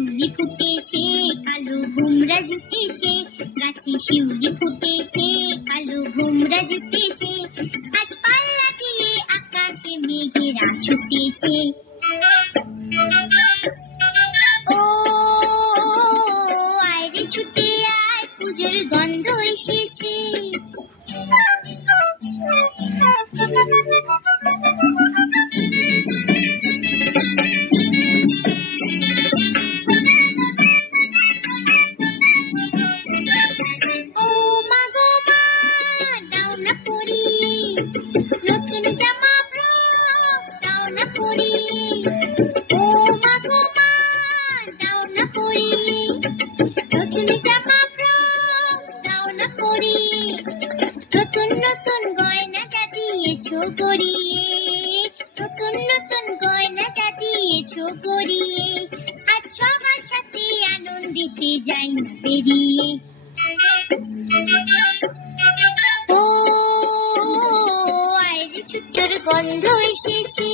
শিউলি ফুটেছে, কালো ভোমরা জুটেছে, গাছে শিউলি ফুটেছে, কালো ভোমরা জুটেছে, আজ পাল্লা দিয়ে আকাশে মেঘেরা ছুটেছে। ও আয়রে ছুটে আয়, পুজোর গন্ধ এসেছে। ও মা গো মা, দাও না পরিয়ে নতুন জামা ফ্রক, দাও না পরিয়ে। ও মা গো মা, দাও না পরিয়ে নতুন জামা ফ্রক, দাও না পরিয়ে। নতুন নতুন গয়না যা দিয়েছো গড়িয়ে, নতুন নতুন গয়না যা দিয়েছো গড়িয়ে, আজ সবার সাথে আনন্দিতে যাই না বেরিয়ে। ও আয়রে ছুটোর গন্ধ এসেছে।